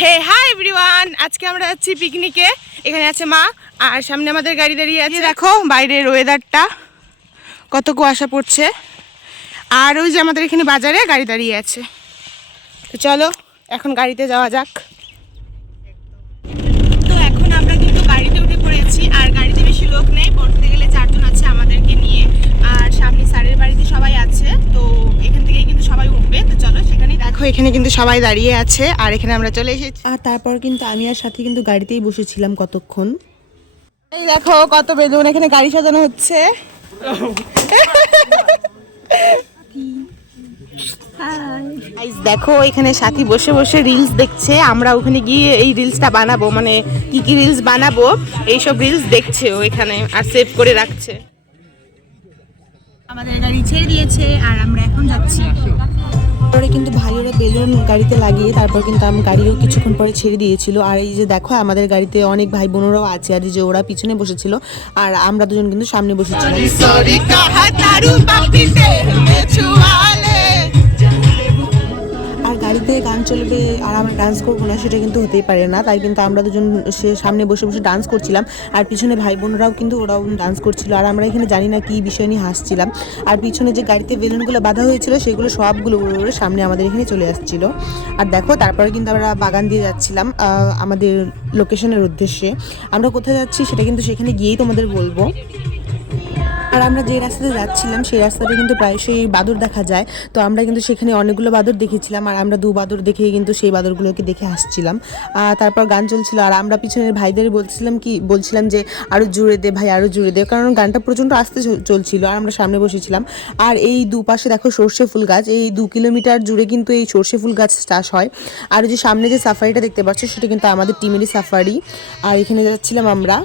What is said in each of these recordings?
হে hi everyone আজকে আমরা যাচ্ছি পিকনিকে এখানে আছে মা, আর সামনে আমাদের গাড়ি দাঁড়িয়ে আছে। দেখো, বাইরের ওয়েদারটা কত কুয়াশা পড়ছে। আর ওই যে আমাদের এখানে বাজারে গাড়ি দাঁড়িয়ে আছে। চলো, এখন গাড়িতে যাওয়া যাক তো এখন আমরা কিন্তু গাড়িতে উঠে পড়েছি আর গাড়িতে বেশি লোক নেই পড়তে গেলে চারজন আছে আমাদেরকে নিয়ে আর সামনে স্যারের বাড়িতে সবাই আছে তো এখান থেকেই কিন্তু সবাই উঠবে তো চলো সেখানে দেখো এখানে কিন্তু সবাই দাঁড়িয়ে আছে আর এখানে আমরা চলে এসেছি। আর তারপর কিন্তু আমি আর সাথী কিন্তু গাড়িতেই বসেছিলাম কতক্ষণ। এই দেখো কত বেলুন এখানে গাড়ি সাজানো হচ্ছে। দেখো এখানে সাথী বসে বসে রিলস দেখছে। আমরা ওখানে গিয়ে এই রিলসটা বানাবো মানে কি কি রিলস বানাবো এইসব রিলস দেখছে ও এখানে আর সেভ করে রাখছে। আমাদের গাড়ি ছেড়ে দিয়েছে আর আমরা এখন যাচ্ছি। পরে কিন্তু ভাইয়েরা বেলুন গাড়িতে লাগিয়ে তারপর কিন্তু আমি গাড়িও কিছুক্ষণ পরে ছেড়ে দিয়েছিল। আর এই যে দেখো, আমাদের গাড়িতে অনেক ভাই বোনেরাও আছে। আর যে ওরা পিছনে বসেছিল, আর আমরা দুজন কিন্তু সামনে বসেছিলাম। সাথে গান চলবে আর আমরা ডান্স করব না, সেটা কিন্তু হতেই পারে না। তাই কিন্তু আমরা দুজন সে সামনে বসে বসে ডান্স করছিলাম। আর পিছনে ভাই বোনরাও কিন্তু ওরাও ডান্স করছিল। আর আমরা এখানে জানি না কী বিষয় নিয়ে হাসছিলাম। আর পিছনে যে গাড়িতে বেলুনগুলো বাঁধা হয়েছিল, সেগুলো সবগুলো উড়ে সামনে আমাদের এখানে চলে আসছিল। আর দেখো, তারপরে কিন্তু আমরা বাগান দিয়ে যাচ্ছিলাম আমাদের লোকেশনের উদ্দেশ্যে। আমরা কোথায় যাচ্ছি সেটা কিন্তু সেখানে গিয়েই তোমাদের বলব। আর আমরা যে রাস্তাতে যাচ্ছিলাম, সেই রাস্তাতে কিন্তু প্রায়শই বাদর দেখা যায়। তো আমরা কিন্তু সেখানে অনেকগুলো বাদর দেখেছিলাম আর আমরা দু বাদর দেখে কিন্তু সেই বাদরগুলোকে দেখে আসছিলাম। আর তারপর গান চলছিল আর আমরা পিছনের ভাইদের বলছিলাম কি, বলছিলাম যে আরও জুড়ে দে ভাই আরও জুড়ে দে। কারণ গানটা প্রচণ্ড আস্তে চল- চলছিল আর আমরা সামনে বসেছিলাম। আর এই দুপাশে দেখো সর্ষে ফুল গাছ, এই দু কিলোমিটার জুড়ে কিন্তু এই সর্ষে ফুল গাছ চাষ হয়। আর যে সামনে যে সাফারিটা দেখতে পাচ্ছ, সেটা কিন্তু আমাদের টিমেরই সাফারি। আর এখানে যাচ্ছিলাম আমরা।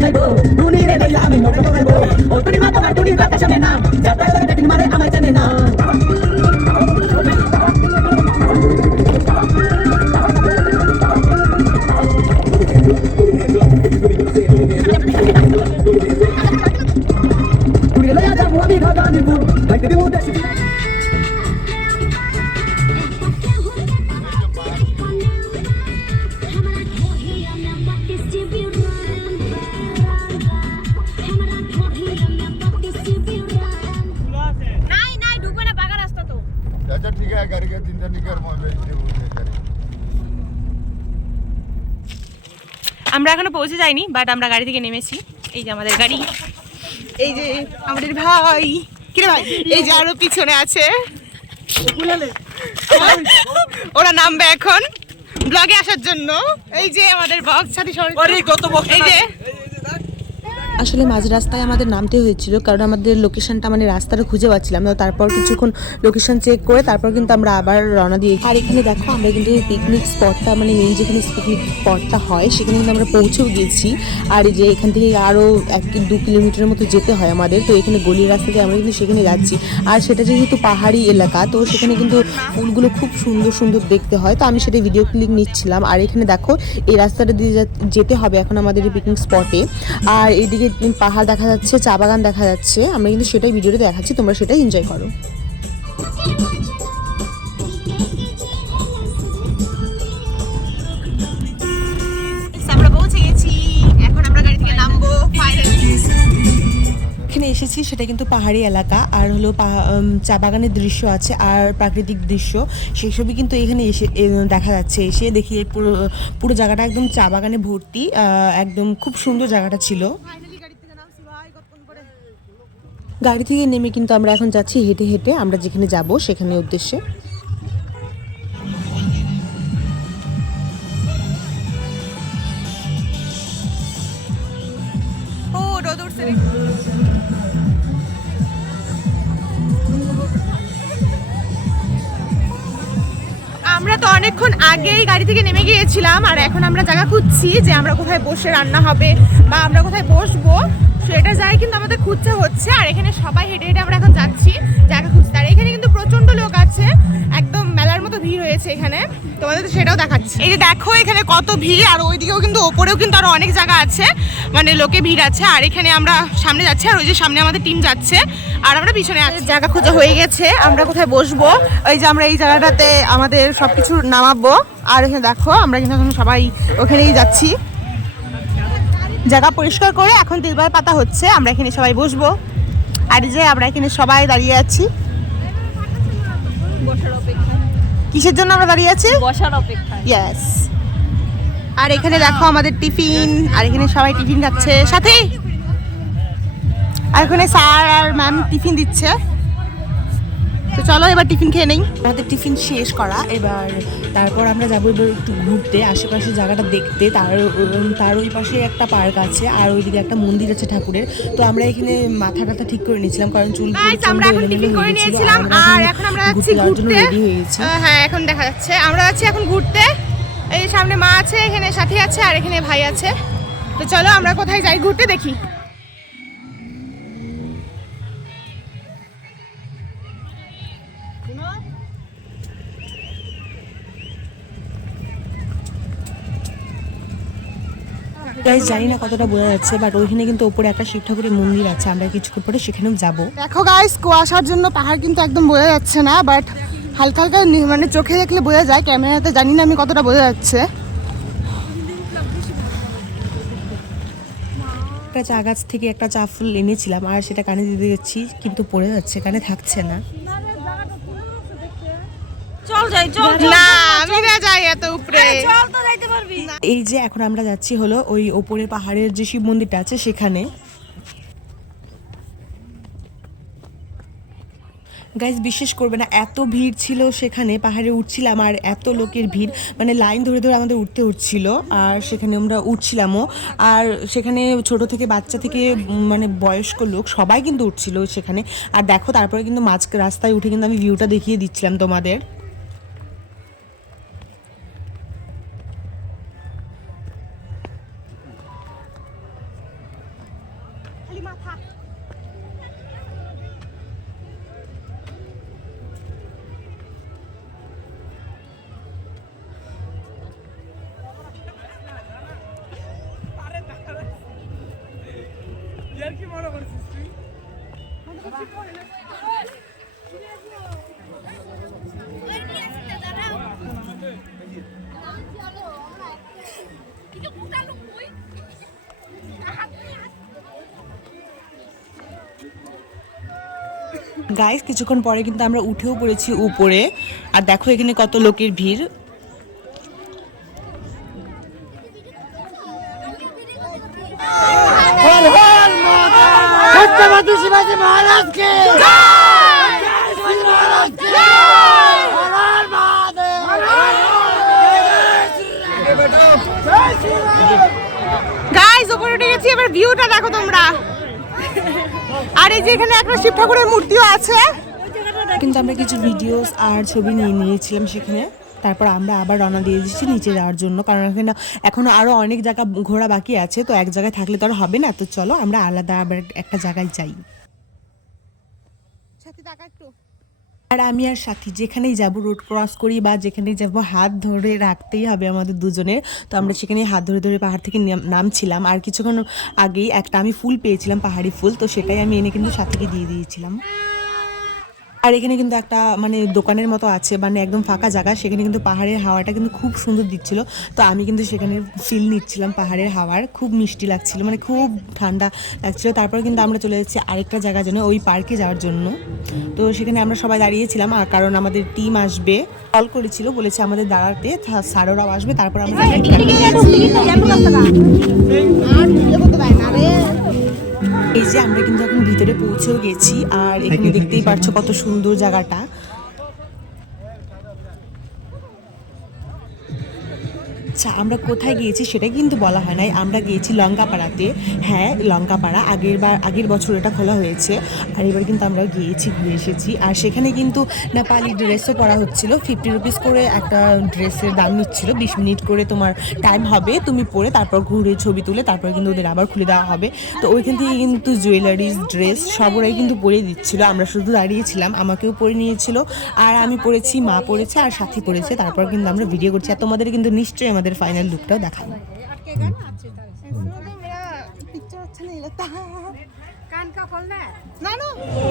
নাই পৌঁছে যায়নি বাট আমরা গাড়ি থেকে নেমেছি। এই যে আমাদের গাড়ি। এই যে আমাদের ভাই। কিরে ভাই? এই যে আরও পিছনে আছে। ওরা নামবে এখন। ব্লগে আসার জন্য। এই যে আমাদের বক্স সাথে সবাই এই যে আসলে মাঝ রাস্তায় আমাদের নামতে হয়েছিল, কারণ আমাদের লোকেশনটা মানে রাস্তাটা খুঁজে পাচ্ছিলাম তারপর কিছুক্ষণ লোকেশন চেক করে তারপর কিন্তু আমরা আবার রওনা দিয়ে আর এখানে দেখো আমরা কিন্তু পিকনিক স্পটটা মানে মেন যেখানে পিকনিক স্পটটা হয়, সেখানে কিন্তু আমরা পৌঁছেও গিয়েছি আর যে এখান থেকে আরও এক দু কিলোমিটারের মতো যেতে হয় আমাদের, তো এখানে গলির রাস্তা দিয়ে আমরা কিন্তু সেখানে যাচ্ছি। আর সেটা যেহেতু পাহাড়ি এলাকা, তো সেখানে কিন্তু ফুলগুলো খুব সুন্দর সুন্দর দেখতে হয়, তো আমি সেটা ভিডিও ক্লিক নিচ্ছিলাম। আর এখানে দেখো, এই রাস্তাটা দিয়ে যেতে হবে এখন আমাদের পিকনিক স্পটে আর এইদিকে পাহাড় দেখা যাচ্ছে চা বাগান দেখা যাচ্ছে আমরা কিন্তু সেটাই ভিডিওতে দেখাচ্ছি তোমরা সেটাই এনজয় করো। আমরা পৌঁছে গেছি। এখন আমরা গাড়ি থেকে নামবো ফাইনালি এখানে এসেছি সেটা কিন্তু পাহাড়ি এলাকা আর হলো পাহা- চা বাগানের দৃশ্য আছে আর প্রাকৃতিক দৃশ্য সেই সবই কিন্তু এখানে এসে দেখা যাচ্ছে। এসে দেখি পুরো পুরো জায়গাটা একদম চা বাগানে ভর্তি আহ, একদম খুব সুন্দর জায়গাটা ছিল। গাড়ি থেকে নেমে কিন্তু আমরা এখন যাচ্ছি হেঁটে হেঁটে। আমরা যেখানে যাব সেখানে উদ্দেশ্যে। আমরা তো অনেকক্ষণ আগেই গাড়ি থেকে নেমে গিয়েছিলাম, আর এখন আমরা জায়গা খুঁজছি যে আমরা কোথায় বসে রান্না হবে বা আমরা কোথায় বসবো। সেটা যাই কিন্তু আমাদের খুঁজতে হচ্ছে, আর এখানে সবাই হেঁটে হেঁটে আমরা এখন যাচ্ছি, জায়গা খুঁজতে। আর এখানে কিন্তু প্রচণ্ড লোক আছে, একদম মেলার মতো ভিড় হয়েছে এখানে। তোমাদের তো সেটাও দেখাচ্ছি। এই যে দেখো এখানে কত ভিড়, আর ওইদিকেও কিন্তু ওপরেও কিন্তু আরও অনেক জায়গা আছে মানে লোকে ভিড় আছে। আর এখানে আমরা সামনে যাচ্ছি, আর ওই যে সামনে আমাদের টিম যাচ্ছে, আর আমরা পিছনে জায়গা খোঁজা হয়ে গেছে, আমরা কোথায় বসবো? ওই যে আমরা এই জায়গাটাতে আমাদের সবকিছু নামাবো। আর এখানে দেখো, আমরা কিন্তু এখন সবাই ওখানেই যাচ্ছি। জায়গা পরিষ্কার করে এখন তিলবার পাতা হচ্ছে আমরা এখানে সবাই বসবো। আর যে আমরা এখানে সবাই দাঁড়িয়ে আছি। কিসের জন্য আমরা দাঁড়িয়ে আছি? বসার অপেক্ষা। ইয়েস আর এখানে দেখো আমাদের টিফিন আর এখানে সবাই টিফিন খাচ্ছে। সাথে! আর এখানে স্যার আর ম্যাম টিফিন দিচ্ছে। তো চলো এবার টিফিন খেয়ে নেই। আমাদের টিফিন শেষ করা। এবার তারপর আমরা যাব এবার একটু ঘুরতে আশেপাশে জায়গাটা দেখতে। তার তার ওই পাশে একটা পার্ক আছে আর ওইদিকে একটা মন্দির আছে ঠাকুরের। তো আমরা এখানে মাথা টাথা ঠিক করে নিয়েছিলাম কারণ চুল আমরা এখন টিফিন করে নিয়েছিলাম আর এখন আমরা যাচ্ছি ঘুরতে। হয়ে হ্যাঁ এখন দেখা যাচ্ছে। আমরা যাচ্ছি এখন ঘুরতে। এই সামনে মা আছে এখানে সাথী আছে আর এখানে ভাই আছে। তো চলো আমরা কোথায় যাই ঘুরতে দেখি। গাইজ জানি না কতটা বোঝা যাচ্ছে বাট ওইখানে কিন্তু ওপরে একটা শিব ঠাকুরের মন্দির আছে আমরা কিছুক্ষণ পরে সেখানেও যাব। দেখো গাইস কুয়াশার জন্য পাহাড় কিন্তু একদম বোঝা যাচ্ছে না বাট হালকা হালকা মানে চোখে দেখলে বোঝা যায় ক্যামেরাতে জানি না আমি কতটা বোঝা যাচ্ছে। একটা চা গাছ থেকে একটা চা ফুল এনেছিলাম আর সেটা কানে দিতে যাচ্ছি কিন্তু পড়ে যাচ্ছে কানে থাকছে না। চল যাই চল না আমি না যাই এত উপরে। চল তো যাইতে পারবি। এই যে এখন আমরা যাচ্ছি হলো ওই ওপরে পাহাড়ের যে শিব মন্দিরটা আছে সেখানে। গাইজ বিশ্বাস করবে না এত ভিড় ছিল সেখানে পাহাড়ে উঠছিলাম আর এত লোকের ভিড় মানে লাইন ধরে ধরে আমাদের উঠতে হচ্ছিল আর সেখানে আমরা উঠছিলামও। আর সেখানে ছোট থেকে বাচ্চা থেকে মানে বয়স্ক লোক সবাই কিন্তু উঠছিল সেখানে। আর দেখো তারপরে কিন্তু মাঝ রাস্তায় উঠে কিন্তু আমি ভিউটা দেখিয়ে দিচ্ছিলাম তোমাদের। ลิมาพั গাইস কিছুক্ষণ পরে কিন্তু আমরা উঠেও পড়েছি উপরে। আর দেখো এখানে কত লোকের ভিড়। গাইস উপরে উঠে গেছি, এবার ভিউটা দেখো তোমরা। আর এই যে এখানে একটা শিব ঠাকুরের মূর্তিও আছে। কিন্তু আমরা কিছু ভিডিওস আর ছবি নিয়ে নিয়েছিলাম সেখানে। তারপর আমরা আবার রওনা দিয়ে দিচ্ছি নিচে যাওয়ার জন্য। কারণ এখানে এখনও আরও অনেক জায়গা ঘোরা বাকি আছে তো এক জায়গায় থাকলে তো আর হবে না। তো চলো আমরা আলাদা আবার একটা জায়গায় যাই। সাথে টাকা একটু। আর আমি আর সাথী যেখানেই যাব রোড ক্রস করি বা যেখানেই যাব, হাত ধরে রাখতেই হবে আমাদের দুজনের। তো আমরা সেখানে হাত ধরে ধরে পাহাড় থেকে নাম- নামছিলাম। আর কিছুক্ষণ আগেই একটা আমি ফুল পেয়েছিলাম, পাহাড়ি ফুল। তো সেটাই আমি এনে কিন্তু সাথীকে দিয়ে দিয়েছিলাম। আর এখানে কিন্তু একটা মানে দোকানের মতো আছে মানে একদম ফাঁকা জায়গা। সেখানে কিন্তু পাহাড়ের হাওয়াটা কিন্তু খুব সুন্দর দিচ্ছিল। তো আমি কিন্তু সেখানে ফিল নিচ্ছিলাম পাহাড়ের হাওয়ার। খুব মিষ্টি লাগছিল মানে খুব ঠান্ডা লাগছিল। তারপর কিন্তু আমরা চলে যাচ্ছি আরেকটা জায়গা জন্য ওই পার্কে যাওয়ার জন্য। তো সেখানে আমরা সবাই দাঁড়িয়েছিলাম আর কারণ আমাদের টিম আসবে। কল করেছিল বলেছে আমাদের দাঁড়াতে স্যাররাও আসবে তারপর আমরা এই যে আমরা কিন্তু এখন ভিতরে পৌঁছেও গেছি আর এখানে দেখতেই পারছ কত সুন্দর জায়গাটা। আচ্ছা আমরা কোথায় গিয়েছি সেটা কিন্তু বলা হয় নাই আমরা গিয়েছি লঙ্কাপাড়াতে। হ্যাঁ লঙ্কাপাড়া। আগের বার, আগের বছর এটা খোলা হয়েছে। আর এবার কিন্তু আমরা গিয়েছি, ঘুরে এসেছি। আর সেখানে কিন্তু নেপালি ড্রেসও পরা হচ্ছিল। ফিফটি রুপিস করে একটা ড্রেসের দাম নিচ্ছিল। বিশ মিনিট করে তোমার টাইম হবে। তুমি পরে তারপর ঘুরে ছবি তুলে তারপর কিন্তু ওদের আবার খুলে দেওয়া হবে। তো ওইখান থেকে কিন্তু জুয়েলারিজ ড্রেস সব ওরাই কিন্তু পরে দিচ্ছিল। আমরা শুধু দাঁড়িয়েছিলাম। আমাকেও পরে নিয়েছিল। আর আমি পরেছি, মা পরেছে, আর সাথী পরেছে। তারপর কিন্তু আমরা ভিডিও করছি। আর তোমাদের কিন্তু নিশ্চয়ই আমাদের ফাইনাল লুকটাও না?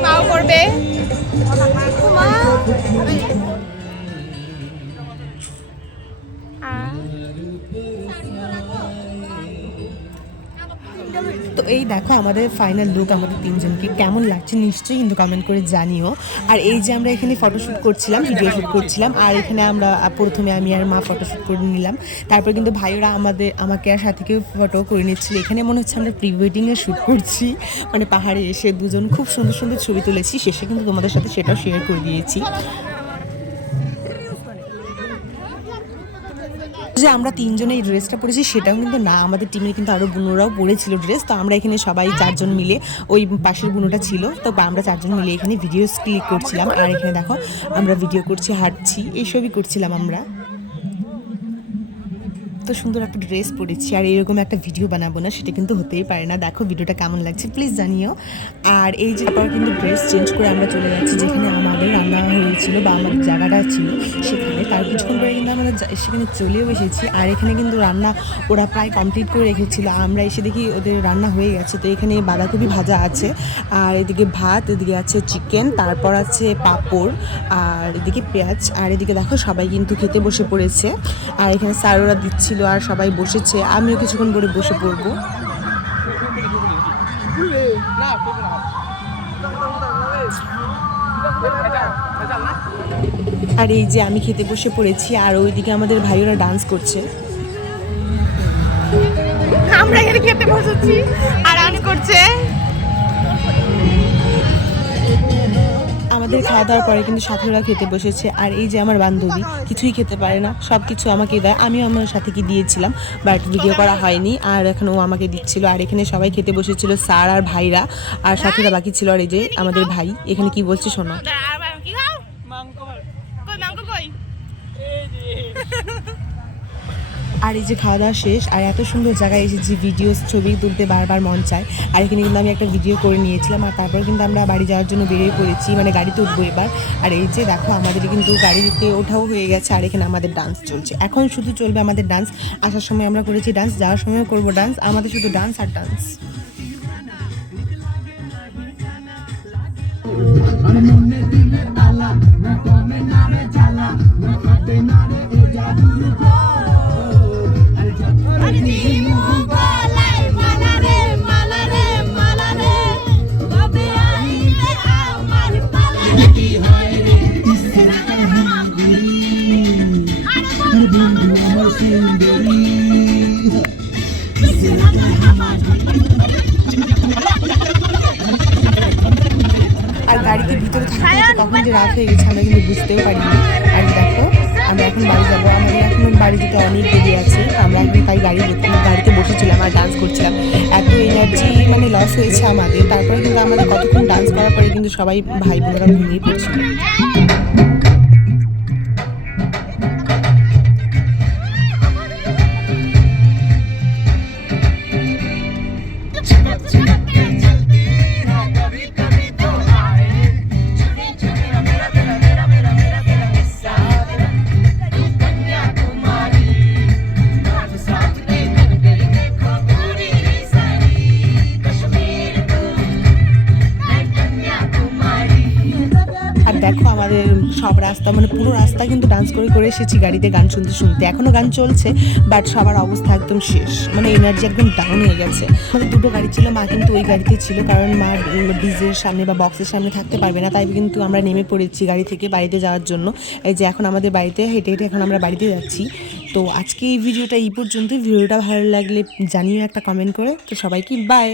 মাও করবে এই দেখো আমাদের ফাইনাল লুক আমাদের তিনজনকে কেমন লাগছে নিশ্চয়ই কিন্তু কমেন্ট করে জানিও। আর এই যে আমরা এখানে ফটোশ্যুট করছিলাম ভিডিও শ্যুট করছিলাম, আর এখানে আমরা প্রথমে আমি আর মা ফটোশ্যুট করে নিলাম। তারপর কিন্তু ভাইয়েরা আমাদের, আমাকে আর সাথীকেও ফটো করে নিচ্ছিল। এখানে মনে হচ্ছে আমরা প্রি ওয়েডিংয়ে শ্যুট করছি। মানে পাহাড়ে এসে দুজন খুব সুন্দর সুন্দর ছবি তুলেছি। শেষে কিন্তু তোমাদের সাথে সেটাও শেয়ার করে দিয়েছি। যে আমরা তিনজনে এই ড্রেসটা পরেছি, সেটাও কিন্তু না। আমাদের টিমের কিন্তু আরও বুনোরাও পরেছিল ড্রেস তো আমরা এখানে সবাই চারজন মিলে ওই পাশের বুনোটা ছিল। তো আমরা চারজন মিলে এখানে ভিডিও ক্লিক করছিলাম। আর এখানে দেখো, আমরা ভিডিও করছি, হাঁটছি, এইসবই করছিলাম আমরা। তো সুন্দর একটা ড্রেস পরেছি আর এরকম একটা ভিডিও বানাবো না, সেটা কিন্তু হতেই পারে না। দেখো ভিডিওটা কেমন লাগছে প্লিজ জানিও। আর এই যে পর কিন্তু ড্রেস চেঞ্জ করে আমরা চলে যাচ্ছি, যেখানে আমাদের রান্না হয়েছিল বা আমাদের জায়গাটা ছিল, সেখানে। তার কিছুক্ষণ পরে কিন্তু আমরা সেখানে চলেও এসেছি। আর এখানে কিন্তু রান্না ওরা প্রায় কমপ্লিট করে রেখেছিল। আমরা এসে দেখি ওদের রান্না হয়ে গেছে। তো এখানে বাঁধাকপি ভাজা আছে, আর এদিকে ভাত, এদিকে আছে চিকেন তারপর আছে পাঁপড়, আর এদিকে পেঁয়াজ। আর এদিকে দেখো সবাই কিন্তু খেতে বসে পড়েছে। আর এখানে স্যাররা দিচ্ছিল আর সবাই বসেছে। আমিও কিছুক্ষণ পরে বসে পড়ব। আর এই যে আমি খেতে বসে পড়েছি, আর ওইদিকে আমাদের ভাইয়েরা ডান্স করছে। আমরা এখানে খেতে বসেছি, আর আমাদের খাওয়া দাওয়ার পরে কিন্তু সাথীরা খেতে বসেছে। আর এই যে আমার বান্ধবী, কিছুই খেতে পারে না। সব কিছু আমাকে দেয়। আমিও আমার সাথীকে দিয়েছিলাম, বাট ভিডিও করা হয়নি। আর এখন ও আমাকে দিচ্ছিল। আর এখানে সবাই খেতে বসেছিল, স্যার আর ভাইরা। আর সাথীরা বাকি ছিল। আর এই যে আমাদের ভাই, এখানে কি বলছে শোনো? আর এই যে খাওয়া দাওয়া শেষ, আর এত সুন্দর জায়গায় এসেছি ভিডিও ছবি তুলতে বারবার মন চায়। আর এখানে কিন্তু আমি একটা ভিডিও করে নিয়েছিলাম, আর তারপর কিন্তু আমরা বাড়ি যাওয়ার জন্য বেরিয়ে পড়েছি মানে গাড়িতে উঠবো এবার। আর এই যে দেখো, আমাদের কিন্তু গাড়িতে ওঠাও হয়ে গেছে, আর এখানে আমাদের ডান্স চলছে। এখন শুধু চলবে আমাদের ডান্স আসার সময় আমরা করেছি ডান্স যাওয়ার সময়ও করব ডান্স আমাদের শুধু ডান্স আর ডান্স আর রাত হয়ে গেছে, আমরা কিন্তু বুঝতেও পারিনি। আর দেখো, আমরা এখন বাড়ি যাব। আমাদের এখন বাড়ি যেতে অনেক দেরি আছে আমরা এখন তাই গাড়ি গাড়িতে বসেছিলাম আর ডান্স করছিলাম। এত এনার্জি মানে লস হয়েছে আমাদের। তারপরে কিন্তু আমাদের কতক্ষণ ডান্স করার পরে কিন্তু সবাই ভাই বোনেরা ঘুমিয়ে পড়ছিল। দেখো আমাদের সব রাস্তা মানে পুরো রাস্তা কিন্তু ডান্স করে করে এসেছি গাড়িতে গান শুনতে শুনতে। এখনও গান চলছে বাট সবার অবস্থা একদম শেষ। মানে এনার্জি একদম ডাউন হয়ে গেছে। আমাদের দুটো গাড়ি ছিল, মা কিন্তু ওই গাড়িতে ছিল, কারণ মা ডিজের সামনে বা বক্সের সামনে থাকতে পারবে না, তাই কিন্তু আমরা নেমে পড়েছি গাড়ি থেকে বাড়িতে যাওয়ার জন্য। এই যে এখন আমাদের বাড়িতে হেঁটে হেঁটে এখন আমরা বাড়িতে যাচ্ছি। তো আজকে এই ভিডিওটা এই পর্যন্ত ভিডিওটা ভালো লাগলে জানিও একটা কমেন্ট করে। তো সবাইকে বাই